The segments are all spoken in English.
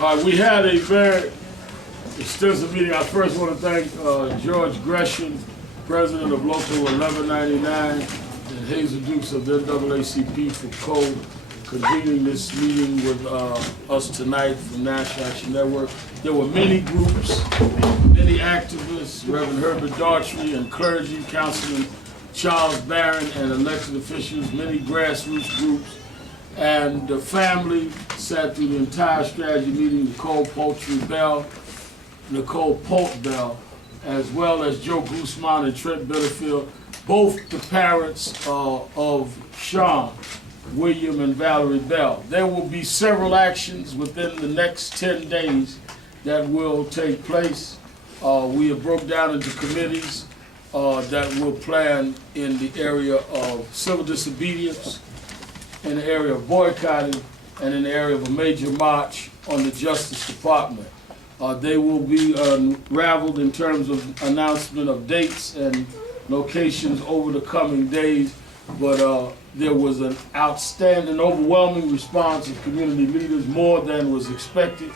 All right, we had a very extensive meeting. I first want to thank George Gresham, president of Local 1199, and Hazel Dukes of the NAACP for convening this meeting with us tonight from National Action Network. There were many groups, many activists, Reverend Herbert Daughtry and clergy, Councilman Charles Barron and elected officials, many grassroots groups, and the family sat through the entire strategy meeting, Nicole Polt Bell, as well as Joe Guzman and Trent Bitterfield, both the parents of Sean, William and Valerie Bell. There will be several actions within the next 10 days that will take place. We have broke down into committees that will plan in the area of civil disobedience, in the area of boycotting, and in the area of a major march on the Justice Department. They will be unraveled in terms of announcement of dates and locations over the coming days, but there was an outstanding, overwhelming response of community leaders, more than was expected,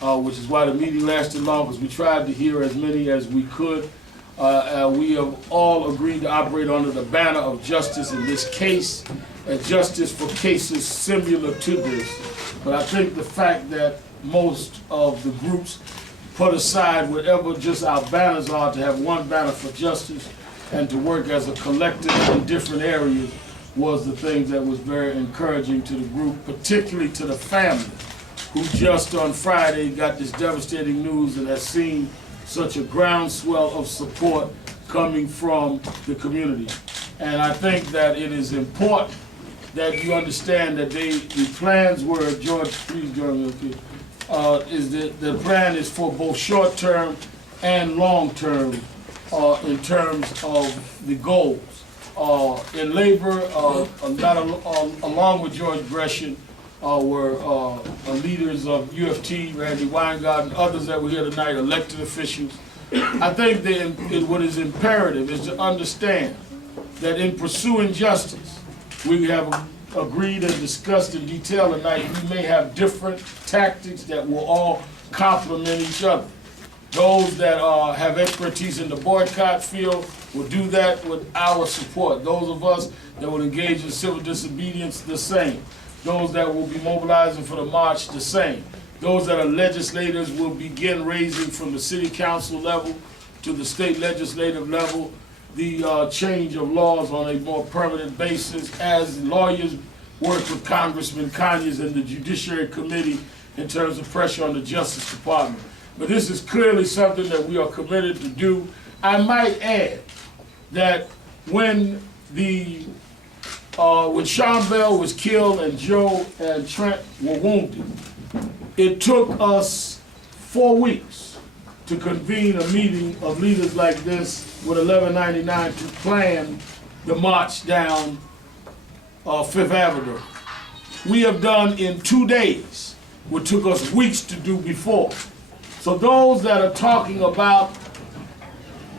which is why the meeting lasted long, because we tried to hear as many as we could. We have all agreed to operate under the banner of justice in this case, and justice for cases similar to this. But I think the fact that most of the groups put aside whatever just our banners are to have one banner for justice and to work as a collective in different areas was the thing that was very encouraging to the group, particularly to the family, who just on Friday got this devastating news and has seen such a groundswell of support coming from the community. And I think that it is important that you understand that the plans were, George, please join me up here, is that the plan is for both short-term and long-term in terms of the goals. In labor, along with George Gresham, were leaders of UFT, Randy Weingart, and others that were here tonight, elected officials. I think that what is imperative is to understand that in pursuing justice, we have agreed and discussed in detail tonight, we may have different tactics that will all complement each other. Those that have expertise in the boycott field will do that with our support. Those of us that will engage in civil disobedience, the same. Those that will be mobilizing for the march, the same. Those that are legislators will begin raising from the city council level to the state legislative level the change of laws on a more permanent basis as lawyers work with Congressman Conyers and the Judiciary Committee in terms of pressure on the Justice Department. But this is clearly something that we are committed to do. I might add that when Sean Bell was killed and Joe and Trent were wounded, it took us 4 weeks to convene a meeting of leaders like this with 1199 to plan the march down Fifth Avenue. We have done in 2 days what took us weeks to do before. So those that are talking about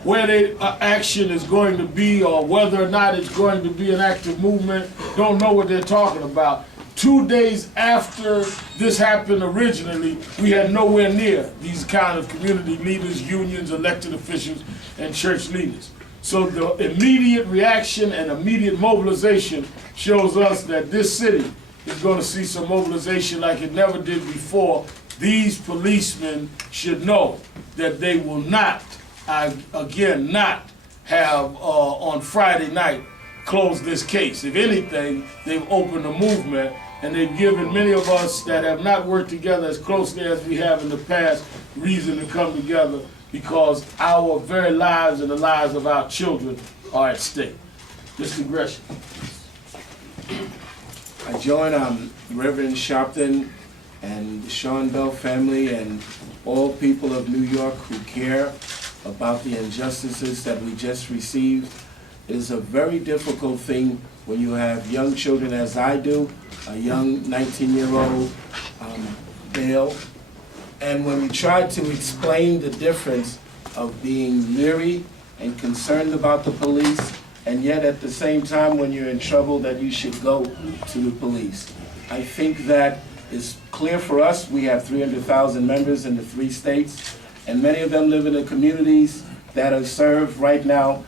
where the action is going to be or whether or not it's going to be an active movement don't know what they're talking about. 2 days after this happened originally, we had nowhere near these kind of community leaders, unions, elected officials, and church leaders. So the immediate reaction and immediate mobilization shows us that this city is going to see some mobilization like it never did before. These policemen should know that they will not, again, not have on Friday night closed this case. If anything, they've opened a movement and they've given many of us that have not worked together as closely as we have in the past reason to come together, because our very lives and the lives of our children are at stake. Mr. Gresham. I join Reverend Sharpton and the Sean Bell family and all people of New York who care about the injustices that we just received. It is a very difficult thing when you have young children, as I do, a young 19-year-old Bell, and when we try to explain the difference of being leery and concerned about the police, and yet at the same time when you're in trouble that you should go to the police. I think that is clear for us. We have 300,000 members in the 3 states, and many of them live in the communities that are served right now,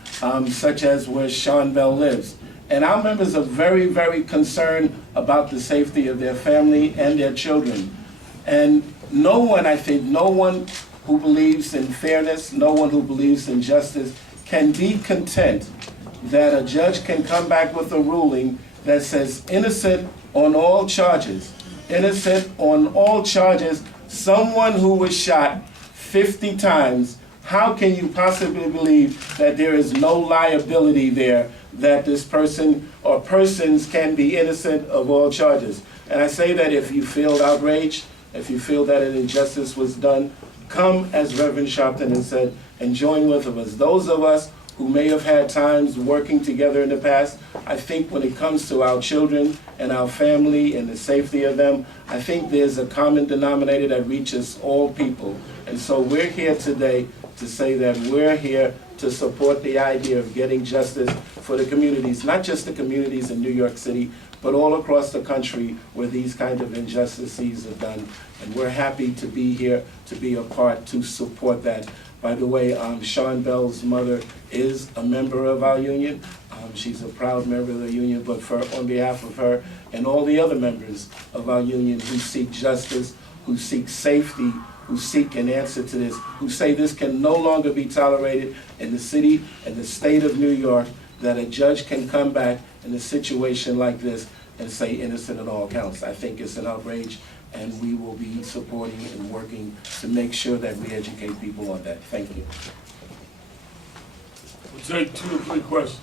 such as where Sean Bell lives. And our members are very, very concerned about the safety of their family and their children. And no one, I think, no one who believes in fairness, no one who believes in justice can be content that a judge can come back with a ruling that says innocent on all charges. Innocent on all charges. Someone who was shot 50 times, how can you possibly believe that there is no liability there, that this person or persons can be innocent of all charges? And I say that if you feel outraged, if you feel that an injustice was done, come as Reverend Sharpton has said and join with us. Those of us who may have had times working together in the past, I think when it comes to our children and our family and the safety of them, I think there's a common denominator that reaches all people. And so we're here today to say that we're here to support the idea of getting justice for the communities, not just the communities in New York City, but all across the country where these kind of injustices are done. And we're happy to be here, to be a part, to support that. By the way, Sean Bell's mother is a member of our union. She's a proud member of the union, but on behalf of her and all the other members of our union who seek justice, who seek safety, who seek an answer to this, who say this can no longer be tolerated in the city and the state of New York, that a judge can come back in a situation like this and say innocent on all counts. I think it's an outrage, and we will be supporting and working to make sure that we educate people on that. Thank you. We'll take 2 or 3 questions.